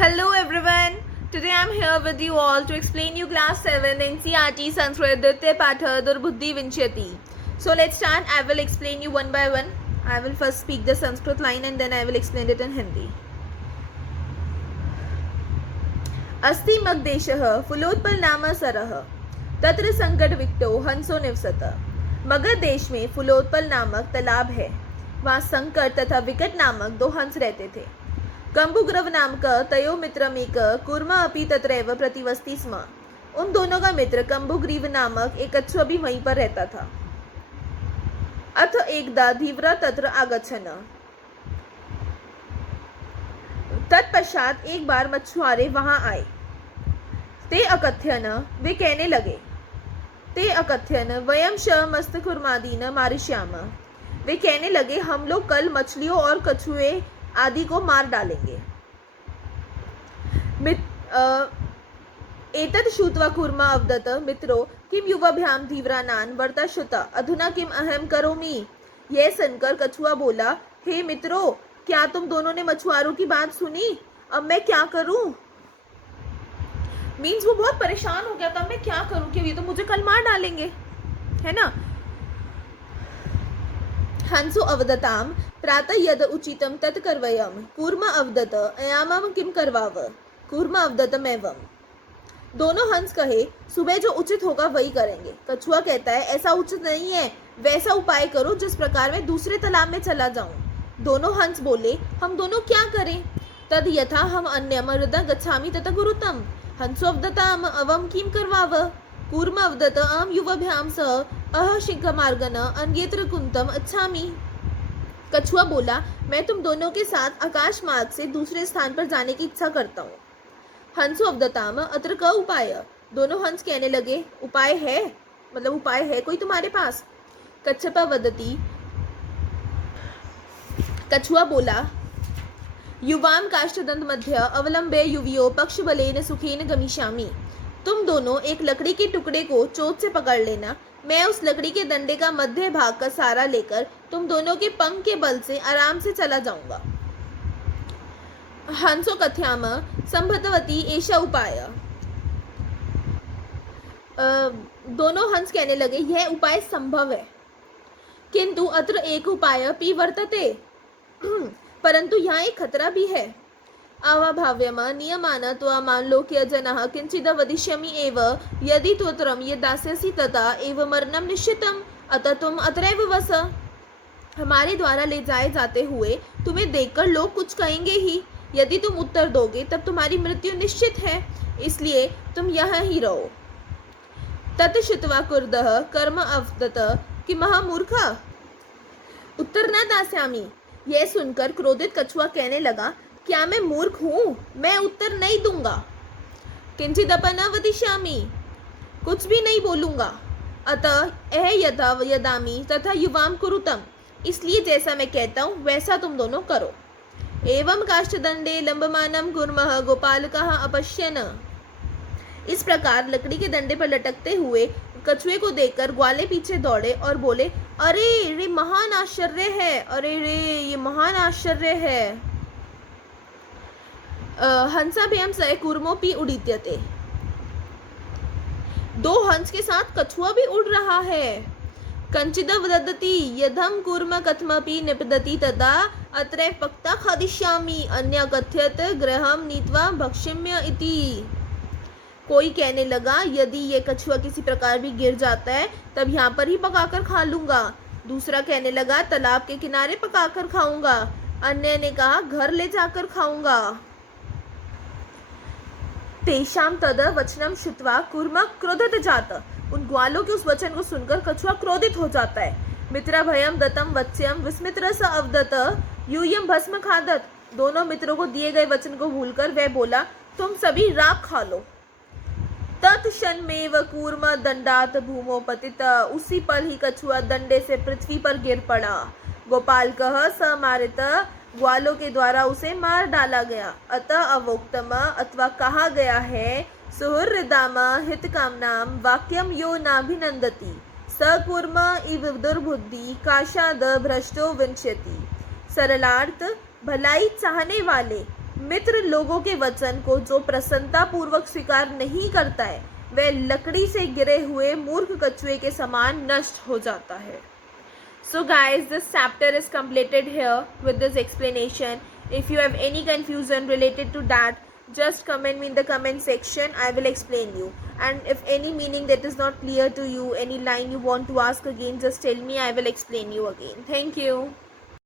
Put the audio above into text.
Hello everyone. Today I am here with you all to explain you class 7 NCERT Sanskrit Ditya Patha Durbuddhi Vinchyati. So let's start. I will explain you one by one. I will first speak the Sanskrit line and then I will explain it in Hindi. अस्ति मगदेशः फुलोत्पलनाम सरः तत्र संकट Victo हंसो निवसत। मगध देश में फुलोत्पल नामक तालाब है। वहाँ संकट तथा विकट नामक दो हंस रहते थे। कंबुग्रव नाम का तयो मित्रमेक कूर्मा अपि तत्रैव प्रतिवस्ति स्म। उन दोनों का मित्र कंबुग्रीव नामक एक कछुआ भी वहीं पर रहता था। अथ एकदा धीव्रा तत्र आगच्छन्। तत्पश्चात एक बार मछुआरे वहां आए। ते अकथ्यन, वे कहने लगे। ते अकथ्यन वयम श मस्तकुर्मादीन मारिष्याम। वे कहने लगे हम लोग कल मछलियों और कछुए आदि को मार डालेंगे। एतत् श्रुत्वा कूर्मा अवदत् मित्रो किम युवाभ्याम धीव्रानान वर्ताश्रुता अधुना किम अहम करोमि। यह सुनकर कछुआ बोला, हे मित्रों, क्या तुम दोनों ने मछुआरों की बात सुनी? अब मैं क्या करूं? मीन्स वो बहुत परेशान हो गया था, मैं क्या करूं कि ये तो मुझे कल मार डालेंगे, है ना। हंसो अवदताम प्रातः यद उचितम तत् कर्वयम कूर्मा अवदत अयामम किम करवाव कूर्मा अवदतम एवं। दोनों हंस कहे, सुबह जो उचित होगा वही करेंगे। कछुआ कहता है, ऐसा उचित नहीं है, वैसा उपाय करो जिस प्रकार मैं दूसरे तालाब में चला जाऊं। दोनों हंस बोले, हम दोनों क्या करें? तद यथा हम अन्यम हृदय गच्छामि तथा गुरुतम हंसो अवदताम अवम किम करवाव कूर्मा अवदत अहम युवाभ्याम सह अहशिखमार्गन अन्यत्र कुंतम अच्छामि। कछुआ बोला, मैं तुम दोनों के साथ आकाश मार्ग से दूसरे स्थान पर जाने की इच्छा करता हूँ। हंसो अवदताम अत्र क उपाय। दोनों हंस कहने लगे, उपाय है, मतलब उपाय है कोई तुम्हारे पास? कच्छपा वदती, कछुआ बोला, युवाम काष्ठदंत मध्य अवलंबे युवियो पक्ष बलेन सुखेन गमिष्यामि। तुम दोनों एक लकड़ी के टुकड़े को चोट से पकड़ लेना, मैं उस लकड़ी के डंडे का मध्य भाग का सहारा लेकर तुम दोनों के पंख के बल से आराम से चला जाऊंगा। हंसो कथ्याम संभतवती एषा उपाय। दोनों हंस कहने लगे, यह उपाय संभव है, किंतु अत्र एक उपाय अपि वर्तते, परंतु यहाँ एक खतरा भी है। अवाभाव्यम नियमान त्वमालोक्य जनः किंचिद वदिष्यामि एव यदि त्वत्रम ये दास्यसि तथा एव मरणम निश्चितम अतः तुम अत्रैव वस। हमारे द्वारा ले जाए जाते हुए तुम्हें देखकर लोग कुछ कहेंगे ही। यदि तुम उत्तर दोगे तब तुम्हारी मृत्यु निश्चित है, इसलिए तुम यहाँ ही रहो। तत् श्रुत्वा क्रुद्धः कर्म अवदत् कि महामूर्ख उत्तर न दास्यामि। यह सुनकर क्रोधित कछुआ कहने लगा, क्या मैं मूर्ख हूँ? मैं उत्तर नहीं दूंगा। किंचिदपि न वदिष्यामि, कुछ भी नहीं बोलूंगा। अतः यह यथा यदामि तथा युवाम कुरुतम, इसलिए जैसा मैं कहता हूँ वैसा तुम दोनों करो। एवं काष्ठदंडे लंबमानम कुर्मः गोपालकः अपश्यन्। इस प्रकार लकड़ी के डंडे पर लटकते हुए कछुए को देखकर ग्वाले पीछे दौड़े और बोले, अरे ये महान आश्चर्य है, अरे रे ये महान आश्चर्य है। हंसाभ्याम सह कूर्मोपि उड़ीत्यते। दो हंस के साथ कछुआ भी उड़ रहा है। कंचिद वदति यदम कूर्म कथमपि निपदति तदा अत्र पक्ता खादिष्यामि अन्य कथ्यत गृहम नीत्वा भक्षम्य इति। कोई कहने लगा, यदि ये कछुआ किसी प्रकार भी गिर जाता है तब यहाँ पर ही पकाकर खा लूंगा। दूसरा कहने लगा, तालाब के किनारे पकाकर खाऊंगा। अन्य ने कहा, घर ले जाकर खाऊंगा। तेषाम तद वचनम श्रुत्वा कूर्मा क्रोधित जात। उन ग्वालों के उस वचन को सुनकर कछुआ क्रोधित हो जाता है। मित्र भयम दतम वत्स्यम विस्मित्र स अवदत यूयम भस्म खादत। दोनों मित्रों को दिए गए वचन को भूलकर वह बोला, तुम सभी राख खा लो। तत्क्षणमेव कूर्मा दंडात भूमो पतित। उसी पल ही कछुआ डंडे से पृथ्वी पर गिर पड़ा। गोपालकः समारित, ग्वालों के द्वारा उसे मार डाला गया। अतः अवोक्तम अथवा कहा गया है, सुहृदाम हितकामनाम वाक्यम यो नाभिनंदति स कूर्म इव दुर्बुद्धि काशाद भ्रष्टो विंशति। सरलार्थ, भलाई चाहने वाले मित्र लोगों के वचन को जो प्रसन्नता पूर्वक स्वीकार नहीं करता है वह लकड़ी से गिरे हुए मूर्ख कछुए के समान नष्ट हो जाता है. So guys, this chapter is completed here with this explanation. If you have any confusion related to that, just comment me in the comment section. I will explain you. And if any meaning that is not clear to you, any line you want to ask again, just tell me. I will explain you again. Thank you.